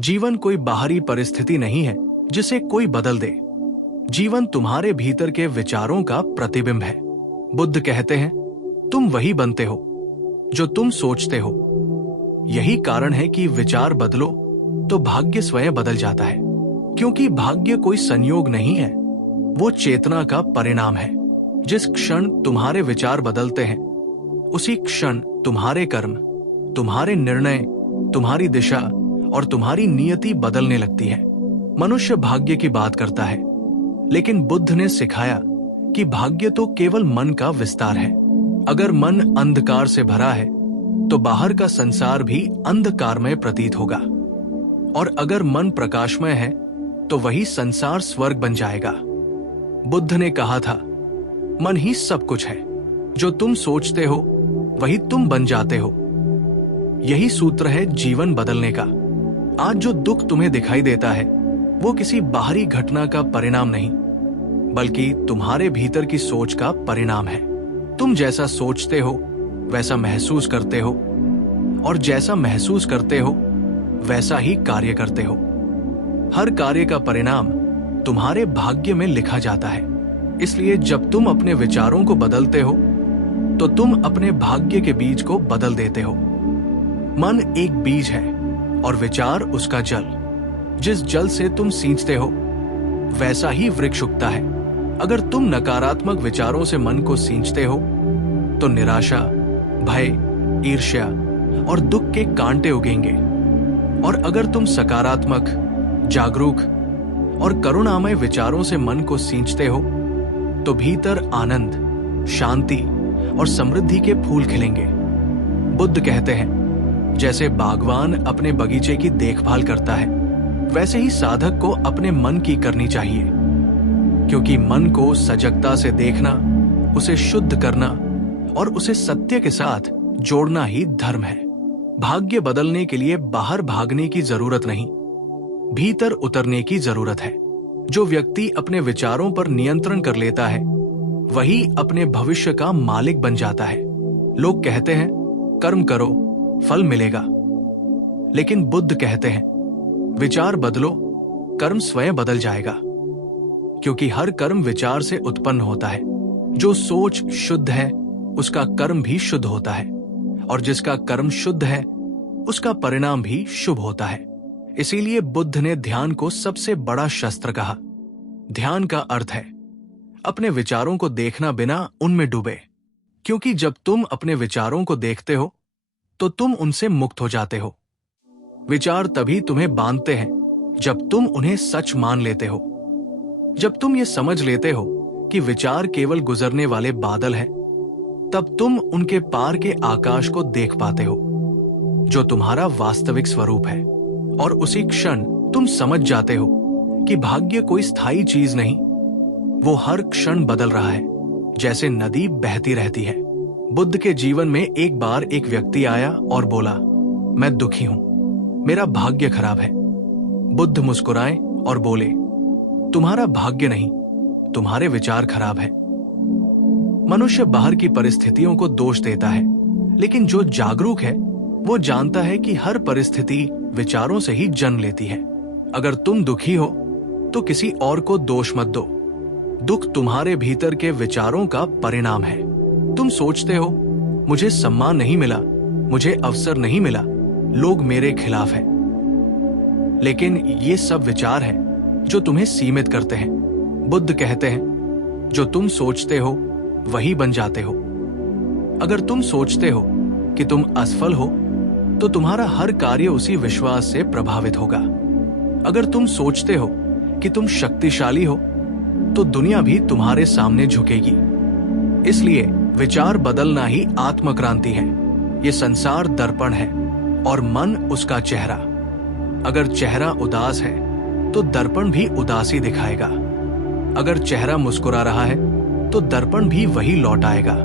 जीवन कोई बाहरी परिस्थिति नहीं है जिसे कोई बदल दे। जीवन तुम्हारे भीतर के विचारों का प्रतिबिंब है। बुद्ध कहते हैं, तुम वही बनते हो जो तुम सोचते हो। यही कारण है कि विचार बदलो तो भाग्य स्वयं बदल जाता है, क्योंकि भाग्य कोई संयोग नहीं है, वो चेतना का परिणाम है। जिस क्षण तुम्हारे विचार बदलते हैं, उसी क्षण तुम्हारे कर्म, तुम्हारे निर्णय, तुम्हारी दिशा और तुम्हारी नियति बदलने लगती है। मनुष्य भाग्य की बात करता है, लेकिन बुद्ध ने सिखाया कि भाग्य तो केवल मन का विस्तार है। अगर मन अंधकार से भरा है तो बाहर का संसार भी अंधकारमय प्रतीत होगा, और अगर मन प्रकाशमय है तो वही संसार स्वर्ग बन जाएगा। बुद्ध ने कहा था, मन ही सब कुछ है। जो तुम सोचते हो वही तुम बन जाते हो। यही सूत्र है जीवन बदलने का। आज जो दुख तुम्हें दिखाई देता है वो किसी बाहरी घटना का परिणाम नहीं, बल्कि तुम्हारे भीतर की सोच का परिणाम है। तुम जैसा सोचते हो वैसा महसूस करते हो, और जैसा महसूस करते हो वैसा ही कार्य करते हो। हर कार्य का परिणाम तुम्हारे भाग्य में लिखा जाता है। इसलिए जब तुम अपने विचारों को बदलते हो तो तुम अपने भाग्य के बीज को बदल देते हो। मन एक बीज है और विचार उसका जल। जिस जल से तुम सींचते हो वैसा ही वृक्ष उगता है। अगर तुम नकारात्मक विचारों से मन को सींचते हो तो निराशा, भय, ईर्ष्या और दुख के कांटे उगेंगे, और अगर तुम सकारात्मक, जागरूक और करुणामय विचारों से मन को सींचते हो तो भीतर आनंद, शांति और समृद्धि के फूल खिलेंगे। बुद्ध कहते हैं, जैसे बागवान अपने बगीचे की देखभाल करता है, वैसे ही साधक को अपने मन की करनी चाहिए, क्योंकि मन को सजगता से देखना, उसे शुद्ध करना और उसे सत्य के साथ जोड़ना ही धर्म है। भाग्य बदलने के लिए बाहर भागने की जरूरत नहीं, भीतर उतरने की जरूरत है। जो व्यक्ति अपने विचारों पर नियंत्रण कर लेता है वही अपने भविष्य का मालिक बन जाता है। लोग कहते हैं, कर्म करो, फल मिलेगा, लेकिन बुद्ध कहते हैं, विचार बदलो, कर्म स्वयं बदल जाएगा, क्योंकि हर कर्म विचार से उत्पन्न होता है। जो सोच शुद्ध है उसका कर्म भी शुद्ध होता है, और जिसका कर्म शुद्ध है उसका परिणाम भी शुभ होता है। इसीलिए बुद्ध ने ध्यान को सबसे बड़ा शस्त्र कहा। ध्यान का अर्थ है अपने विचारों को देखना बिना उनमें डूबे, क्योंकि जब तुम अपने विचारों को देखते हो तो तुम उनसे मुक्त हो जाते हो। विचार तभी तुम्हें बांधते हैं जब तुम उन्हें सच मान लेते हो। जब तुम ये समझ लेते हो कि विचार केवल गुजरने वाले बादल हैं, तब तुम उनके पार के आकाश को देख पाते हो, जो तुम्हारा वास्तविक स्वरूप है। और उसी क्षण तुम समझ जाते हो कि भाग्य कोई स्थायी चीज नहीं, वो हर क्षण बदल रहा है, जैसे नदी बहती रहती है। बुद्ध के जीवन में एक बार एक व्यक्ति आया और बोला, मैं दुखी हूं, मेरा भाग्य खराब है। बुद्ध मुस्कुराए और बोले, तुम्हारा भाग्य नहीं, तुम्हारे विचार खराब है। मनुष्य बाहर की परिस्थितियों को दोष देता है, लेकिन जो जागरूक है वो जानता है कि हर परिस्थिति विचारों से ही जन्म लेती है। अगर तुम दुखी हो तो किसी और को दोष मत दो। दुख तुम्हारे भीतर के विचारों का परिणाम है। तुम सोचते हो, मुझे सम्मान नहीं मिला, मुझे अवसर नहीं मिला, लोग मेरे खिलाफ हैं। लेकिन ये सब विचार हैं जो तुम्हें सीमित करते हैं। बुद्ध कहते हैं, जो तुम सोचते हो वही बन जाते हो। अगर तुम सोचते हो कि तुम असफल हो तो तुम्हारा हर कार्य उसी विश्वास से प्रभावित होगा। अगर तुम सोचते हो कि तुम शक्तिशाली हो तो दुनिया भी तुम्हारे सामने झुकेगी। इसलिए विचार बदलना ही आत्मक्रांति है। ये संसार दर्पण है और मन उसका चेहरा। अगर चेहरा उदास है तो दर्पण भी उदासी दिखाएगा। अगर चेहरा मुस्कुरा रहा है तो दर्पण भी वही लौटाएगा।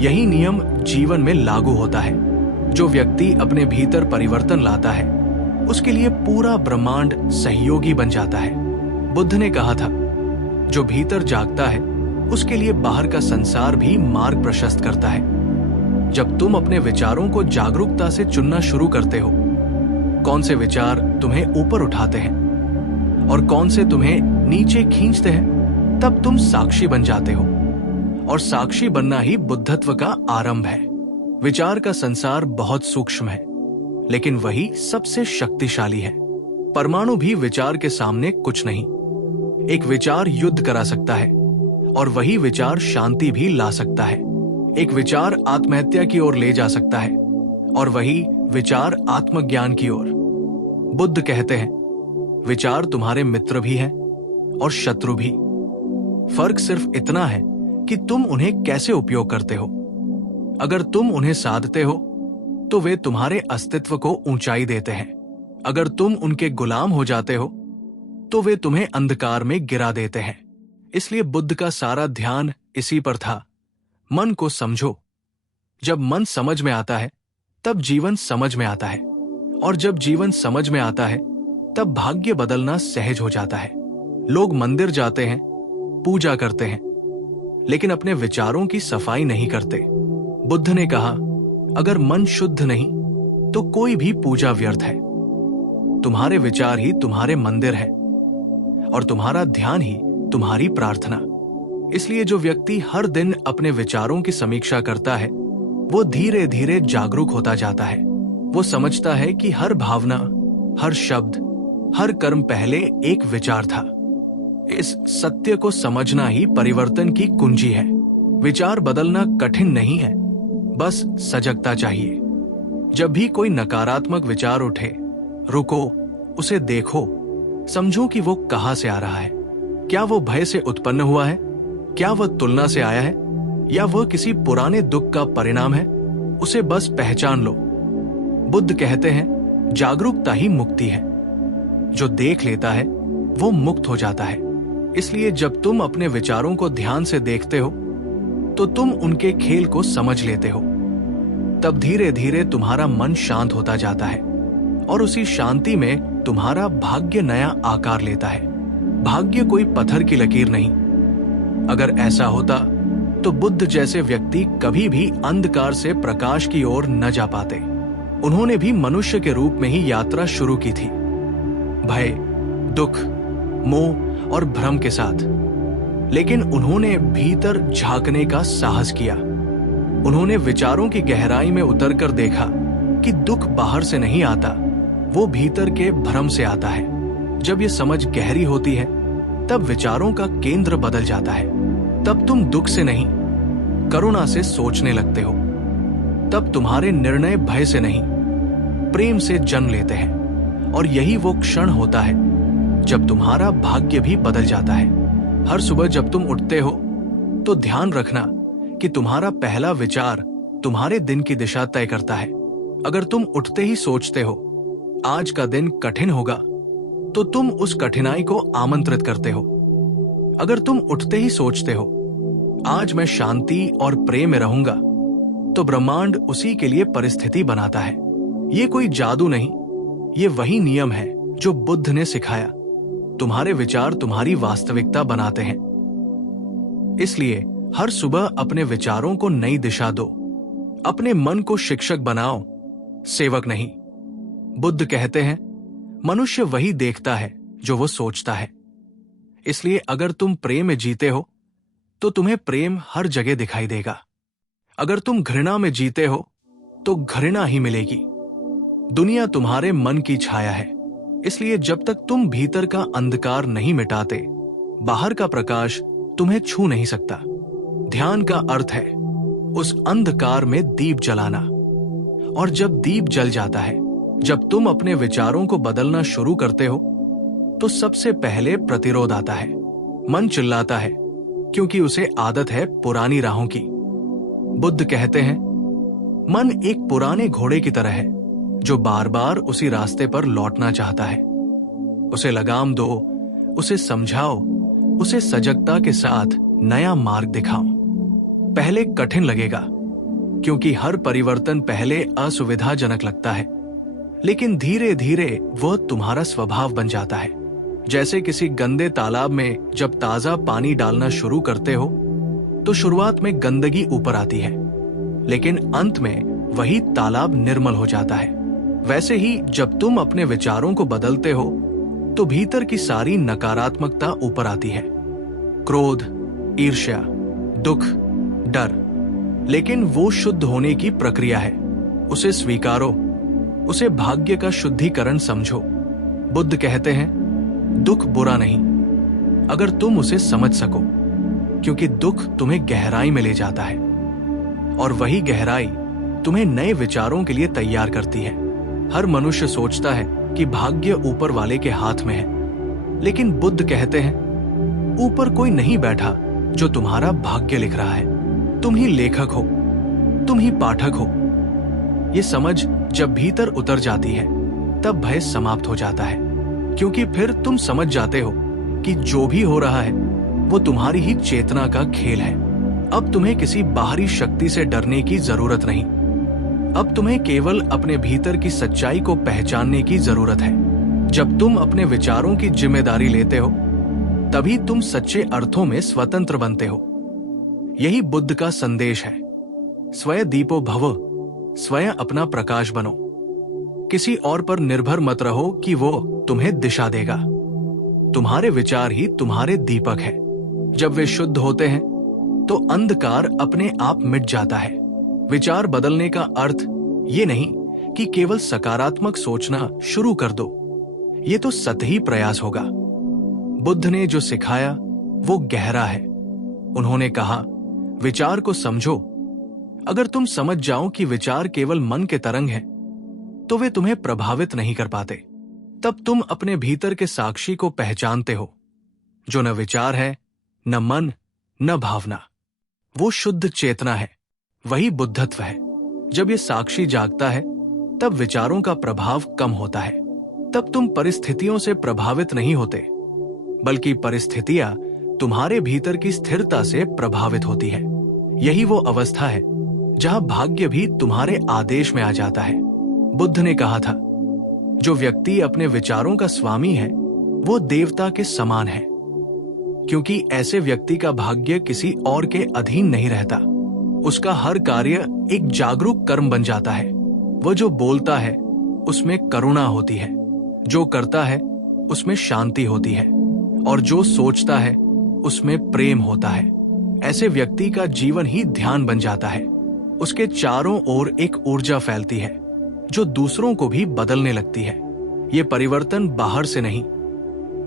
यही नियम जीवन में लागू होता है। जो व्यक्ति अपने भीतर परिवर्तन लाता है उसके लिए पूरा ब्रह्मांड सहयोगी बन जाता है। बुद्ध ने कहा था, जो भीतर जागता है उसके लिए बाहर का संसार भी मार्ग प्रशस्त करता है। जब तुम अपने विचारों को जागरूकता से चुनना शुरू करते हो कौन से विचार तुम्हें ऊपर उठाते हैं और कौन से तुम्हें नीचे खींचते हैं, तब तुम साक्षी बन जाते हो। और साक्षी बनना ही बुद्धत्व का आरंभ है। विचार का संसार बहुत सूक्ष्म है, लेकिन वही सबसे शक्तिशाली है। परमाणु भी विचार के सामने कुछ नहीं। एक विचार युद्ध करा सकता है और वही विचार शांति भी ला सकता है। एक विचार आत्महत्या की ओर ले जा सकता है और वही विचार आत्मज्ञान की ओर। बुद्ध कहते हैं, विचार तुम्हारे मित्र भी हैं और शत्रु भी। फर्क सिर्फ इतना है कि तुम उन्हें कैसे उपयोग करते हो। अगर तुम उन्हें साधते हो तो वे तुम्हारे अस्तित्व को ऊंचाई देते हैं। अगर तुम उनके गुलाम हो जाते हो तो वे तुम्हें अंधकार में गिरा देते हैं। इसलिए बुद्ध का सारा ध्यान इसी पर था, मन को समझो। जब मन समझ में आता है तब जीवन समझ में आता है, और जब जीवन समझ में आता है तब भाग्य बदलना सहज हो जाता है। लोग मंदिर जाते हैं, पूजा करते हैं, लेकिन अपने विचारों की सफाई नहीं करते। बुद्ध ने कहा, अगर मन शुद्ध नहीं तो कोई भी पूजा व्यर्थ है। तुम्हारे विचार ही तुम्हारे मंदिर है और तुम्हारा ध्यान ही तुम्हारी प्रार्थना। इसलिए जो व्यक्ति हर दिन अपने विचारों की समीक्षा करता है वो धीरे धीरे जागरूक होता जाता है। वो समझता है कि हर भावना, हर शब्द, हर कर्म पहले एक विचार था। इस सत्य को समझना ही परिवर्तन की कुंजी है। विचार बदलना कठिन नहीं है, बस सजगता चाहिए। जब भी कोई नकारात्मक विचार उठे, रुको, उसे देखो, समझो कि वो कहां से आ रहा है। क्या वो भय से उत्पन्न हुआ है? क्या वह तुलना से आया है? या वह किसी पुराने दुख का परिणाम है? उसे बस पहचान लो। बुद्ध कहते हैं, जागरूकता ही मुक्ति है। जो देख लेता है वो मुक्त हो जाता है। इसलिए जब तुम अपने विचारों को ध्यान से देखते हो तो तुम उनके खेल को समझ लेते हो। तब धीरे धीरे तुम्हारा मन शांत होता जाता है और उसी शांति में तुम्हारा भाग्य नया आकार लेता है। भाग्य कोई पत्थर की लकीर नहीं। अगर ऐसा होता तो बुद्ध जैसे व्यक्ति कभी भी अंधकार से प्रकाश की ओर न जा पाते। उन्होंने भी मनुष्य के रूप में ही यात्रा शुरू की थी, भय, दुख, मोह और भ्रम के साथ। लेकिन उन्होंने भीतर झांकने का साहस किया। उन्होंने विचारों की गहराई में उतरकर देखा कि दुख बाहर से नहीं आता, वो भीतर के भ्रम से आता है। जब ये समझ गहरी होती है तब विचारों का केंद्र बदल जाता है। तब तुम दुख से नहीं, करुणा से सोचने लगते हो। तब तुम्हारे निर्णय भय से नहीं, प्रेम से जन्म लेते हैं। और यही वो क्षण होता है जब तुम्हारा भाग्य भी बदल जाता है। हर सुबह जब तुम उठते हो तो ध्यान रखना कि तुम्हारा पहला विचार तुम्हारे दिन की दिशा तय करता है। अगर तुम उठते ही सोचते हो आज का दिन कठिन होगा, तो तुम उस कठिनाई को आमंत्रित करते हो। अगर तुम उठते ही सोचते हो आज मैं शांति और प्रेम में रहूंगा, तो ब्रह्मांड उसी के लिए परिस्थिति बनाता है। ये कोई जादू नहीं, ये वही नियम है जो बुद्ध ने सिखाया। तुम्हारे विचार तुम्हारी वास्तविकता बनाते हैं। इसलिए हर सुबह अपने विचारों को नई दिशा दो। अपने मन को शिक्षक बनाओ, सेवक नहीं। बुद्ध कहते हैं, मनुष्य वही देखता है जो वो सोचता है। इसलिए अगर तुम प्रेम में जीते हो तो तुम्हें प्रेम हर जगह दिखाई देगा। अगर तुम घृणा में जीते हो तो घृणा ही मिलेगी। दुनिया तुम्हारे मन की छाया है। इसलिए जब तक तुम भीतर का अंधकार नहीं मिटाते, बाहर का प्रकाश तुम्हें छू नहीं सकता। ध्यान का अर्थ है उस अंधकार में दीप जलाना। और जब दीप जल जाता है, जब तुम अपने विचारों को बदलना शुरू करते हो, तो सबसे पहले प्रतिरोध आता है। मन चिल्लाता है क्योंकि उसे आदत है पुरानी राहों की। बुद्ध कहते हैं, मन एक पुराने घोड़े की तरह है जो बार बार उसी रास्ते पर लौटना चाहता है। उसे लगाम दो, उसे समझाओ, उसे सजगता के साथ नया मार्ग दिखाओ। पहले कठिन लगेगा क्योंकि हर परिवर्तन पहले असुविधाजनक लगता है, लेकिन धीरे धीरे वह तुम्हारा स्वभाव बन जाता है। जैसे किसी गंदे तालाब में जब ताजा पानी डालना शुरू करते हो तो शुरुआत में गंदगी ऊपर आती है, लेकिन अंत में वही तालाब निर्मल हो जाता है। वैसे ही जब तुम अपने विचारों को बदलते हो तो भीतर की सारी नकारात्मकता ऊपर आती है। क्रोध, ईर्ष्या, दुख, डर। लेकिन वो शुद्ध होने की प्रक्रिया है। उसे स्वीकारो, उसे भाग्य का शुद्धिकरण समझो। बुद्ध कहते हैं, दुख बुरा नहीं अगर तुम उसे समझ सको, क्योंकि दुख तुम्हें गहराई में ले जाता है और वही गहराई तुम्हें नए विचारों के लिए तैयार करती है। हर मनुष्य सोचता है कि भाग्य ऊपर वाले के हाथ में है, लेकिन बुद्ध कहते हैं, ऊपर कोई नहीं बैठा जो तुम्हारा भाग्य लिख रहा है। तुम ही लेखक हो, तुम ही पाठक हो। ये समझ जब भीतर उतर जाती है तब भय समाप्त हो जाता है, क्योंकि फिर तुम समझ जाते हो कि जो भी हो रहा है वो तुम्हारी ही चेतना का खेल है। अब तुम्हें किसी बाहरी शक्ति से डरने की जरूरत नहीं। अब तुम्हें केवल अपने भीतर की सच्चाई को पहचानने की जरूरत है। जब तुम अपने विचारों की जिम्मेदारी लेते हो तभी तुम सच्चे अर्थों में स्वतंत्र बनते हो। यही बुद्ध का संदेश है। स्वयं दीपो भव, स्वयं अपना प्रकाश बनो। किसी और पर निर्भर मत रहो कि वो तुम्हें दिशा देगा। तुम्हारे विचार ही तुम्हारे दीपक है। जब वे शुद्ध होते हैं तो अंधकार अपने आप मिट जाता है। विचार बदलने का अर्थ ये नहीं कि केवल सकारात्मक सोचना शुरू कर दो। ये तो सतही प्रयास होगा। बुद्ध ने जो सिखाया वो गहरा है। उन्होंने कहा, विचार को समझो। अगर तुम समझ जाओ कि विचार केवल मन के तरंग हैं, तो वे तुम्हें प्रभावित नहीं कर पाते। तब तुम अपने भीतर के साक्षी को पहचानते हो, जो न विचार है, न मन, न भावना। वो शुद्ध चेतना है। वही बुद्धत्व है। जब ये साक्षी जागता है तब विचारों का प्रभाव कम होता है। तब तुम परिस्थितियों से प्रभावित नहीं होते, बल्कि परिस्थितियां तुम्हारे भीतर की स्थिरता से प्रभावित होती है। यही वो अवस्था है जहां भाग्य भी तुम्हारे आदेश में आ जाता है। बुद्ध ने कहा था, जो व्यक्ति अपने विचारों का स्वामी है वो देवता के समान है, क्योंकि ऐसे व्यक्ति का भाग्य किसी और के अधीन नहीं रहता। उसका हर कार्य एक जागरूक कर्म बन जाता है। वो जो बोलता है उसमें करुणा होती है, जो करता है उसमें शांति होती है, और जो सोचता है उसमें प्रेम होता है। ऐसे व्यक्ति का जीवन ही ध्यान बन जाता है। उसके चारों ओर एक ऊर्जा फैलती है जो दूसरों को भी बदलने लगती है। ये परिवर्तन बाहर से नहीं,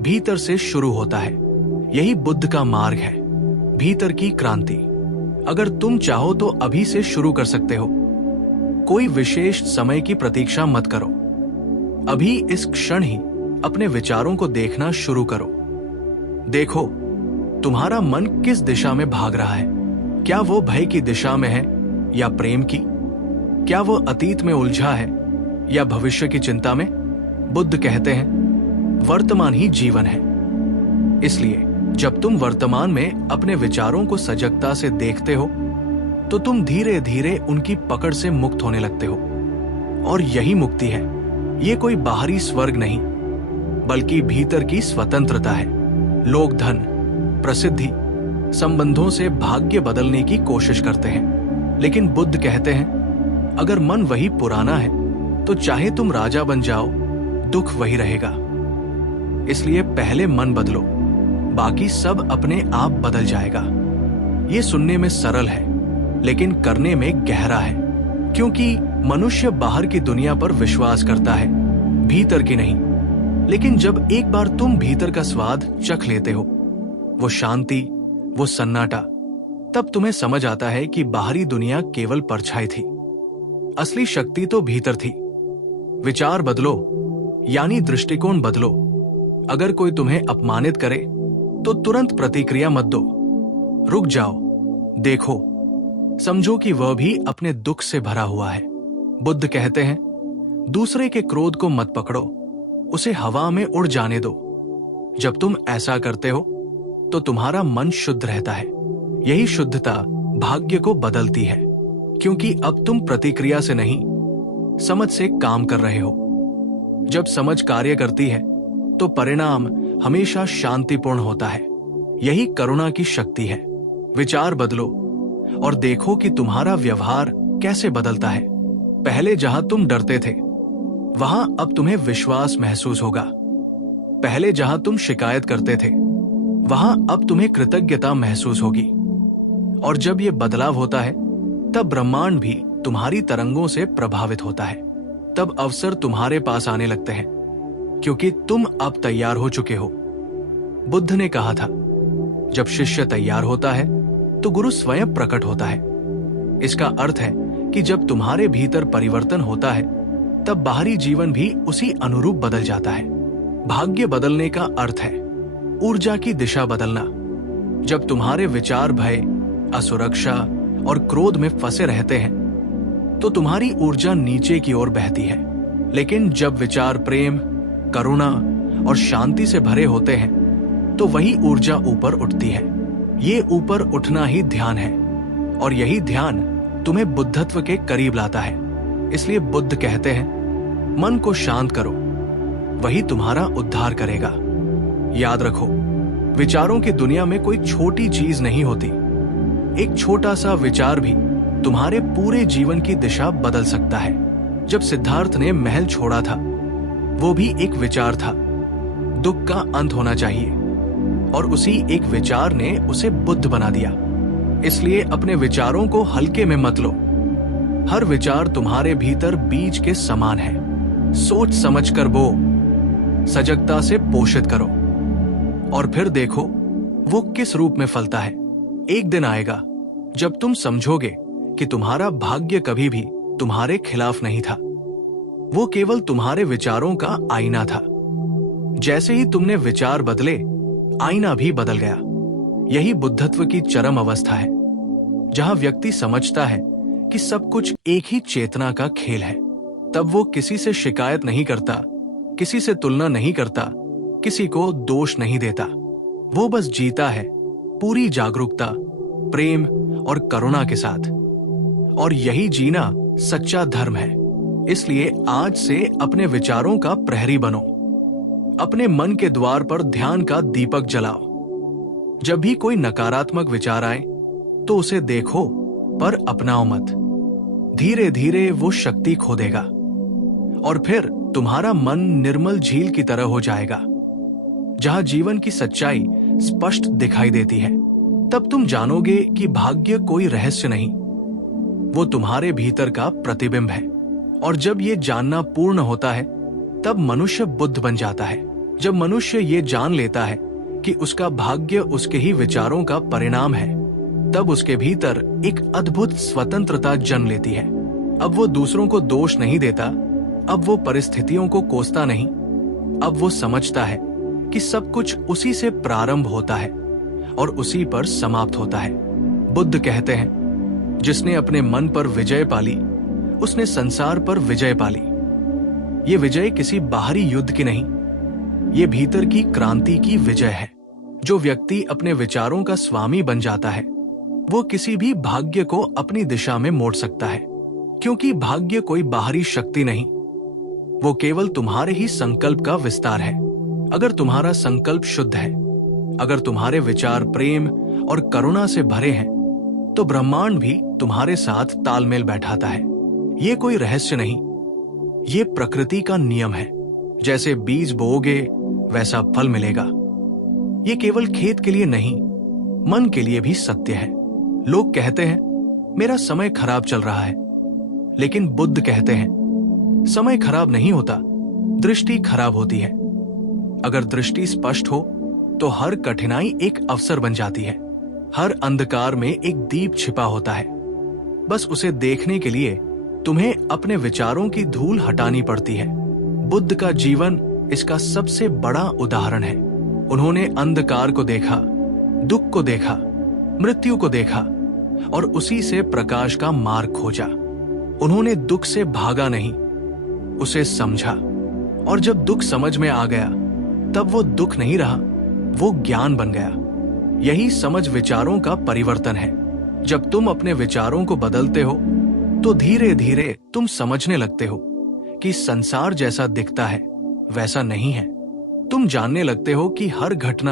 भीतर से शुरू होता है। यही बुद्ध का मार्ग है, भीतर की क्रांति। अगर तुम चाहो तो अभी से शुरू कर सकते हो। कोई विशेष समय की प्रतीक्षा मत करो। अभी इस क्षण ही अपने विचारों को देखना शुरू करो। देखो, तुम्हारा मन किस दिशा में भाग रहा है। क्या वो भय की दिशा में है या प्रेम की? क्या वो अतीत में उलझा है या भविष्य की चिंता में? बुद्ध कहते हैं, वर्तमान ही जीवन है। इसलिए जब तुम वर्तमान में अपने विचारों को सजगता से देखते हो तो तुम धीरे धीरे उनकी पकड़ से मुक्त होने लगते हो। और यही मुक्ति है। ये कोई बाहरी स्वर्ग नहीं, बल्कि भीतर की स्वतंत्रता है। लोग धन, प्रसिद्धि, संबंधों से भाग्य बदलने की कोशिश करते हैं, लेकिन बुद्ध कहते हैं, अगर मन वही पुराना है तो चाहे तुम राजा बन जाओ, दुख वही रहेगा। इसलिए पहले मन बदलो, बाकी सब अपने आप बदल जाएगा। ये सुनने में सरल है, लेकिन करने में गहरा है, क्योंकि मनुष्य बाहर की दुनिया पर विश्वास करता है, भीतर की नहीं। लेकिन जब एक बार तुम भीतर का स्वाद चख लेते हो, वो शांति, वो सन्नाटा, तब तुम्हें समझ आता है कि बाहरी दुनिया केवल परछाई थी, असली शक्ति तो भीतर थी। विचार बदलो, यानी दृष्टिकोण बदलो। अगर कोई तुम्हें अपमानित करे तो तुरंत प्रतिक्रिया मत दो। रुक जाओ, देखो, समझो कि वह भी अपने दुख से भरा हुआ है। बुद्ध कहते हैं, दूसरे के क्रोध को मत पकड़ो, उसे हवा में उड़ जाने दो। जब तुम ऐसा करते हो तो तुम्हारा मन शुद्ध रहता है। यही शुद्धता भाग्य को बदलती है, क्योंकि अब तुम प्रतिक्रिया से नहीं, समझ से काम कर रहे हो। जब समझ कार्य करती है तो परिणाम हमेशा शांतिपूर्ण होता है। यही करुणा की शक्ति है। विचार बदलो और देखो कि तुम्हारा व्यवहार कैसे बदलता है। पहले जहां तुम डरते थे, वहां अब तुम्हें विश्वास महसूस होगा। पहले जहां तुम शिकायत करते थे, वहां अब तुम्हें कृतज्ञता महसूस होगी। और जब ये बदलाव होता है, तब ब्रह्मांड भी तुम्हारी तरंगों से प्रभावित होता है। तब अवसर तुम्हारे पास आने लगते हैं, क्योंकि तुम अब तैयार हो चुके हो। बुद्ध ने कहा था, जब शिष्य तैयार होता है तो गुरु स्वयं प्रकट होता है। इसका अर्थ है कि जब तुम्हारे भीतर परिवर्तन होता है, तब बाहरी जीवन भी उसी अनुरूप बदल जाता है। भाग्य बदलने का अर्थ है ऊर्जा की दिशा बदलना। जब तुम्हारे विचार भय, असुरक्षा और क्रोध में फंसे रहते हैं, तो तुम्हारी ऊर्जा नीचे की ओर बहती है। लेकिन जब विचार प्रेम, करुणा और शांति से भरे होते हैं, तो वही ऊर्जा ऊपर उठती है। ये ऊपर उठना ही ध्यान है, और यही ध्यान तुम्हें बुद्धत्व के करीब लाता है। इसलिए बुद्ध कहते हैं, मन को शांत करो, वही तुम्हारा उद्धार करेगा। याद रखो, विचारों की दुनिया में कोई छोटी चीज नहीं होती। एक छोटा सा विचार भी तुम्हारे पूरे जीवन की दिशा बदल सकता है। जब सिद्धार्थ ने महल छोड़ा था, वो भी एक विचार था, दुख का अंत होना चाहिए, और उसी एक विचार ने उसे बुद्ध बना दिया। इसलिए अपने विचारों को हल्के में मत लो। हर विचार तुम्हारे भीतर बीज के समान है। सोच समझ कर बो, सजगता से पोषित करो, और फिर देखो वो किस रूप में फलता है। एक दिन आएगा जब तुम समझोगे कि तुम्हारा भाग्य कभी भी तुम्हारे खिलाफ नहीं था, वो केवल तुम्हारे विचारों का आईना था। जैसे ही तुमने विचार बदले, आईना भी बदल गया। यही बुद्धत्व की चरम अवस्था है, जहां व्यक्ति समझता है कि सब कुछ एक ही चेतना का खेल है। तब वो किसी से शिकायत नहीं करता, किसी से तुलना नहीं करता, किसी को दोष नहीं देता। वो बस जीता है पूरी जागरूकता, प्रेम और करुणा के साथ। और यही जीना सच्चा धर्म है। इसलिए आज से अपने विचारों का प्रहरी बनो। अपने मन के द्वार पर ध्यान का दीपक जलाओ। जब भी कोई नकारात्मक विचार आए, तो उसे देखो पर अपनाओ मत। धीरे धीरे वो शक्ति खो देगा, और फिर तुम्हारा मन निर्मल झील की तरह हो जाएगा, जहां जीवन की सच्चाई स्पष्ट दिखाई देती है। तब तुम जानोगे कि भाग्य कोई रहस्य नहीं, वो तुम्हारे भीतर का प्रतिबिंब है। और जब ये जानना पूर्ण होता है, तब मनुष्य बुद्ध बन जाता है। जब मनुष्य ये जान लेता है कि उसका भाग्य उसके ही विचारों का परिणाम है, तब उसके भीतर एक अद्भुत स्वतंत्रता जन्म लेती है। अब वो दूसरों को दोष नहीं देता, अब वो परिस्थितियों को कोसता नहीं। अब वो समझता है कि सब कुछ उसी से प्रारंभ होता है और उसी पर समाप्त होता है। बुद्ध कहते हैं, जिसने अपने मन पर विजय पाली, उसने संसार पर विजय पाली। ये विजय किसी बाहरी युद्ध की नहीं, ये भीतर की क्रांति की विजय है। जो व्यक्ति अपने विचारों का स्वामी बन जाता है, वो किसी भी भाग्य को अपनी दिशा में मोड़ सकता है, क्योंकि भाग्य कोई बाहरी शक्ति नहीं, वो केवल तुम्हारे ही संकल्प का विस्तार है। अगर तुम्हारा संकल्प शुद्ध है, अगर तुम्हारे विचार प्रेम और करुणा से भरे हैं, तो ब्रह्मांड भी तुम्हारे साथ तालमेल बैठाता है। ये कोई रहस्य नहीं, ये प्रकृति का नियम है। जैसे बीज बोओगे, वैसा फल मिलेगा। ये केवल खेत के लिए नहीं, मन के लिए भी सत्य है। लोग कहते हैं, मेरा समय खराब चल रहा है, लेकिन बुद्ध कहते हैं, समय खराब नहीं होता, दृष्टि खराब होती है। अगर दृष्टि स्पष्ट हो, तो हर कठिनाई एक अवसर बन जाती है। हर अंधकार में एक दीप छिपा होता है। बस उसे देखने के लिए तुम्हें अपने विचारों की धूल हटानी पड़ती है। बुद्ध का जीवन इसका सबसे बड़ा उदाहरण है। उन्होंने अंधकार को देखा, दुख को देखा, मृत्यु को देखा, और उसी से प्रकाश का मार्ग खोजा। उन्होंने दुख से भागा नहीं, उसे समझा। और जब दुख समझ में आ गया, तब वो दुख नहीं रहा, वो ज्ञान बन गया। यही समझ विचारों का परिवर्तन है। जब तुम अपने विचारों को बदलते हो, तो धीरे धीरे तुम समझने लगते हो कि संसार जैसा दिखता है वैसा नहीं है। तुम जानने लगते हो कि हर घटना,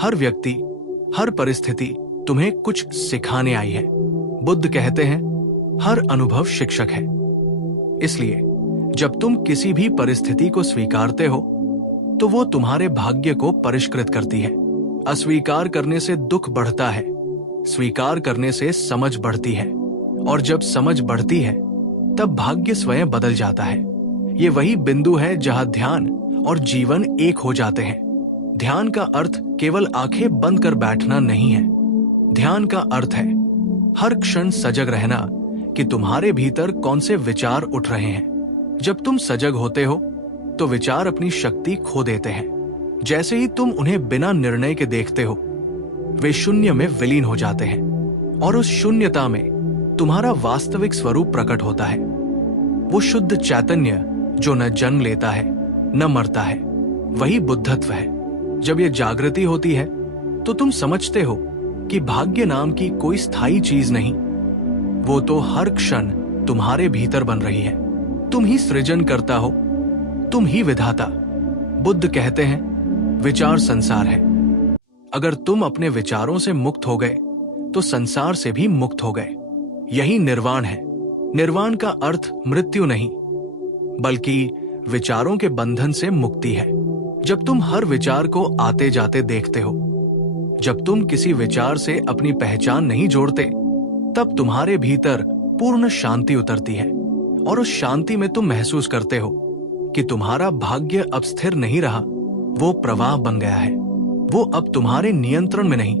हर व्यक्ति, हर परिस्थिति तुम्हें कुछ सिखाने आई है। बुद्ध कहते हैं, हर अनुभव शिक्षक है। इसलिए जब तुम किसी भी परिस्थिति को स्वीकारते हो तो वो तुम्हारे भाग्य को परिष्कृत करती है। अस्वीकार करने से दुख बढ़ता है, स्वीकार करने से समझ बढ़ती है, और जब समझ बढ़ती है तब भाग्य स्वयं बदल जाता है। ये वही बिंदु है जहां ध्यान और जीवन एक हो जाते हैं। ध्यान का अर्थ केवल आंखें बंद कर बैठना नहीं है। ध्यान का अर्थ है हर क्षण सजग रहना कि तुम्हारे भीतर कौन से विचार उठ रहे हैं। जब तुम सजग होते हो तो विचार अपनी शक्ति खो देते हैं। जैसे ही तुम उन्हें बिना निर्णय के देखते हो, वे शून्य में विलीन हो जाते हैं, और उस शून्यता में तुम्हारा वास्तविक स्वरूप प्रकट होता है। वो शुद्ध चैतन्य जो न जन्म लेता है न मरता है, वही बुद्धत्व है। जब ये जागृति होती है तो तुम समझते हो कि भाग्य नाम की कोई स्थायी चीज नहीं, वो तो हर क्षण तुम्हारे भीतर बन रही है। तुम ही सृजन करता हो, तुम ही विधाता। बुद्ध कहते हैं विचार संसार है। अगर तुम अपने विचारों से मुक्त हो गए तो संसार से भी मुक्त हो गए। यही निर्वाण है। निर्वाण का अर्थ मृत्यु नहीं, बल्कि विचारों के बंधन से मुक्ति है। जब तुम हर विचार को आते जाते देखते हो, जब तुम किसी विचार से अपनी पहचान नहीं जोड़ते, तब तुम्हारे भीतर पूर्ण शांति उतरती है, और उस शांति में तुम महसूस करते हो कि तुम्हारा भाग्य अब स्थिर नहीं रहा, वो प्रवाह बन गया है। वो अब तुम्हारे नियंत्रण में नहीं,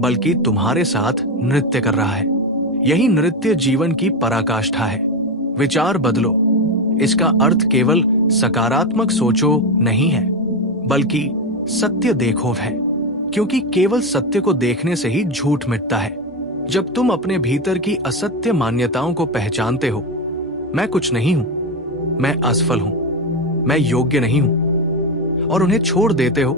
बल्कि तुम्हारे साथ नृत्य कर रहा है। यही नृत्य जीवन की पराकाष्ठा है। विचार बदलो, इसका अर्थ केवल सकारात्मक सोचो नहीं है, बल्कि सत्य देखो है, क्योंकि केवल सत्य को देखने से ही झूठ मिटता है। जब तुम अपने भीतर की असत्य मान्यताओं को पहचानते हो, मैं कुछ नहीं हूं, मैं असफल हूं, मैं योग्य नहीं हूं, और उन्हें छोड़ देते हो,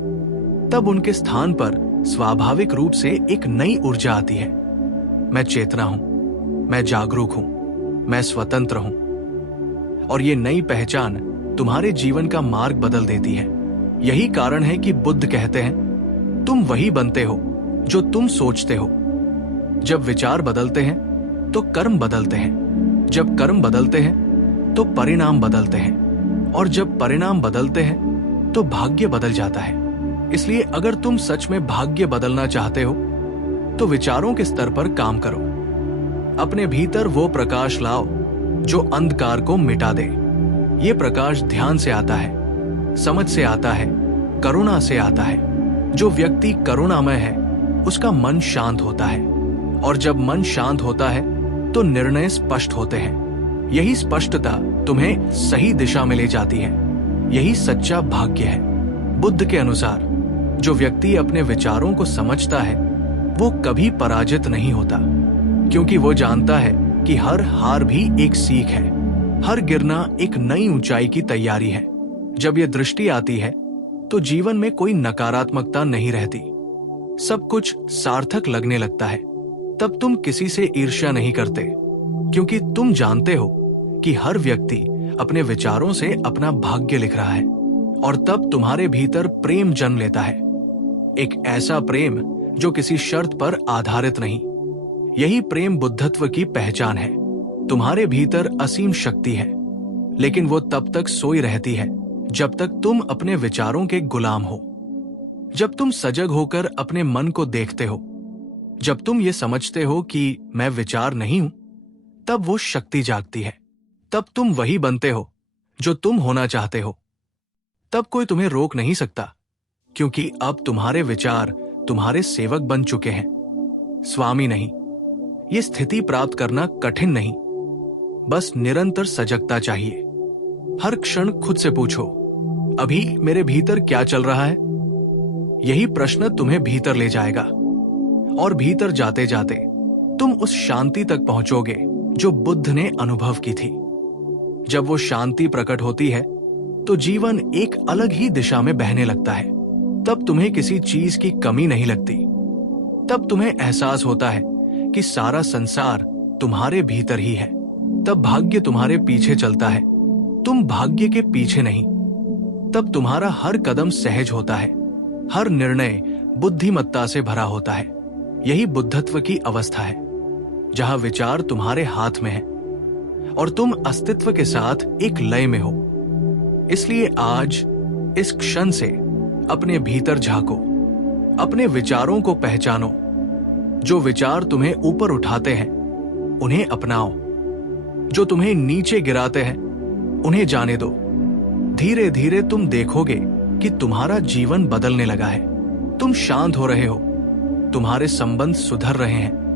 तब उनके स्थान पर स्वाभाविक रूप से एक नई ऊर्जा आती है। मैं चेतना हूं, मैं जागरूक हूं, मैं स्वतंत्र हूं, और ये नई पहचान तुम्हारे जीवन का मार्ग बदल देती है। यही कारण है कि बुद्ध कहते हैं तुम वही बनते हो जो तुम सोचते हो। जब विचार बदलते हैं तो कर्म बदलते हैं, जब कर्म बदलते हैं तो परिणाम बदलते हैं, और जब परिणाम बदलते हैं तो भाग्य बदल जाता है। इसलिए अगर तुम सच में भाग्य बदलना चाहते हो तो विचारों के स्तर पर काम करो। अपने भीतर वो प्रकाश लाओ जो अंधकार को मिटा दे। ये प्रकाश ध्यान से आता है, समझ से आता है, करुणा से आता है। जो व्यक्ति करुणामय है उसका मन शांत होता है, और जब मन शांत होता है तो निर्णय स्पष्ट होते हैं। यही स्पष्टता तुम्हें सही दिशा में ले जाती है। यही सच्चा भाग्य है। बुद्ध के अनुसार जो व्यक्ति अपने विचारों को समझता है वो कभी पराजित नहीं होता, क्योंकि वो जानता है कि हर हार भी एक सीख है, हर गिरना एक नई ऊंचाई की तैयारी है। जब ये दृष्टि आती है तो जीवन में कोई नकारात्मकता नहीं रहती, सब कुछ सार्थक लगने लगता है। तब तुम किसी से ईर्ष्या नहीं करते, क्योंकि तुम जानते हो कि हर व्यक्ति अपने विचारों से अपना भाग्य लिख रहा है। और तब तुम्हारे भीतर प्रेम जन्म लेता है, एक ऐसा प्रेम जो किसी शर्त पर आधारित नहीं। यही प्रेम बुद्धत्व की पहचान है। तुम्हारे भीतर असीम शक्ति है, लेकिन वो तब तक सोई रहती है जब तक तुम अपने विचारों के गुलाम हो। जब तुम सजग होकर अपने मन को देखते हो, जब तुम ये समझते हो कि मैं विचार नहीं हूं, तब वो शक्ति जागती है। तब तुम वही बनते हो जो तुम होना चाहते हो। तब कोई तुम्हें रोक नहीं सकता, क्योंकि अब तुम्हारे विचार तुम्हारे सेवक बन चुके हैं, स्वामी नहीं। ये स्थिति प्राप्त करना कठिन नहीं, बस निरंतर सजगता चाहिए। हर क्षण खुद से पूछो, अभी मेरे भीतर क्या चल रहा है? यही प्रश्न तुम्हें भीतर ले जाएगा, और भीतर जाते जाते तुम उस शांति तक पहुंचोगे जो बुद्ध ने अनुभव की थी। जब वो शांति प्रकट होती है तो जीवन एक अलग ही दिशा में बहने लगता है। तब तुम्हें किसी चीज की कमी नहीं लगती। तब तुम्हें एहसास होता है कि सारा संसार तुम्हारे भीतर ही है। तब भाग्य तुम्हारे पीछे चलता है, तुम भाग्य के पीछे नहीं। तब तुम्हारा हर कदम सहज होता है, हर निर्णय बुद्धिमत्ता से भरा होता है। यही बुद्धत्व की अवस्था है, जहां विचार तुम्हारे हाथ में है, और तुम अस्तित्व के साथ एक लय में हो। इसलिए आज इस क्षण से अपने भीतर झांको, अपने विचारों को पहचानो। जो विचार तुम्हें ऊपर उठाते हैं उन्हें अपनाओ, जो तुम्हें नीचे गिराते हैं उन्हें जाने दो। धीरे धीरे तुम देखोगे कि तुम्हारा जीवन बदलने लगा है। तुम शांत हो रहे हो, तुम्हारे संबंध सुधर रहे हैं,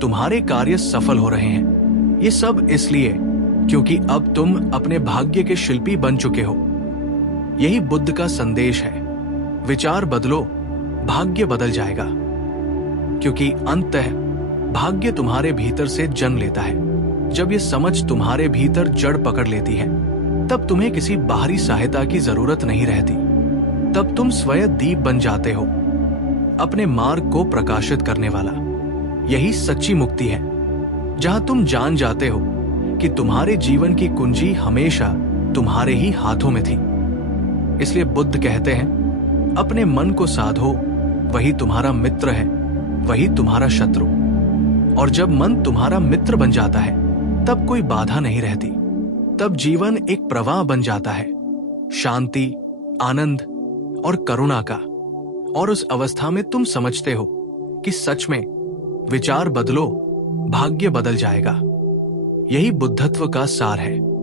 तुम्हारे कार्य सफल हो रहे हैं। ये सब इसलिए क्योंकि अब तुम अपने भाग्य के शिल्पी बन चुके हो। यही बुद्ध का संदेश है। विचार बदलो, भाग्य बदल जाएगा। क्योंकि अंततः भाग्य तुम्हारे भीतर से जन्म लेता है। जब ये समझ तुम्हारे भीतर जड़ पकड़ लेती है, तब तुम्हें किसी बाहरी सहायता की जरूरत नहीं रहती। तब तुम स्वयं दीप बन जाते हो, अपने मार्ग को प्रकाशित करने वाला। यही सच्ची मुक्ति है, जहां तुम जान जाते हो कि तुम्हारे जीवन की कुंजी हमेशा तुम्हारे ही हाथों में थी। इसलिए बुद्ध कहते हैं, अपने मन को साधो, वही तुम्हारा मित्र है, वही तुम्हारा शत्रु। और जब मन तुम्हारा मित्र बन जाता है, तब कोई बाधा नहीं रहती। तब जीवन एक प्रवाह बन जाता है, शांति, आनंद और करुणा का। और उस अवस्था में तुम समझते हो कि सच में विचार बदलो, भाग्य बदल जाएगा। यही बुद्धत्व का सार है।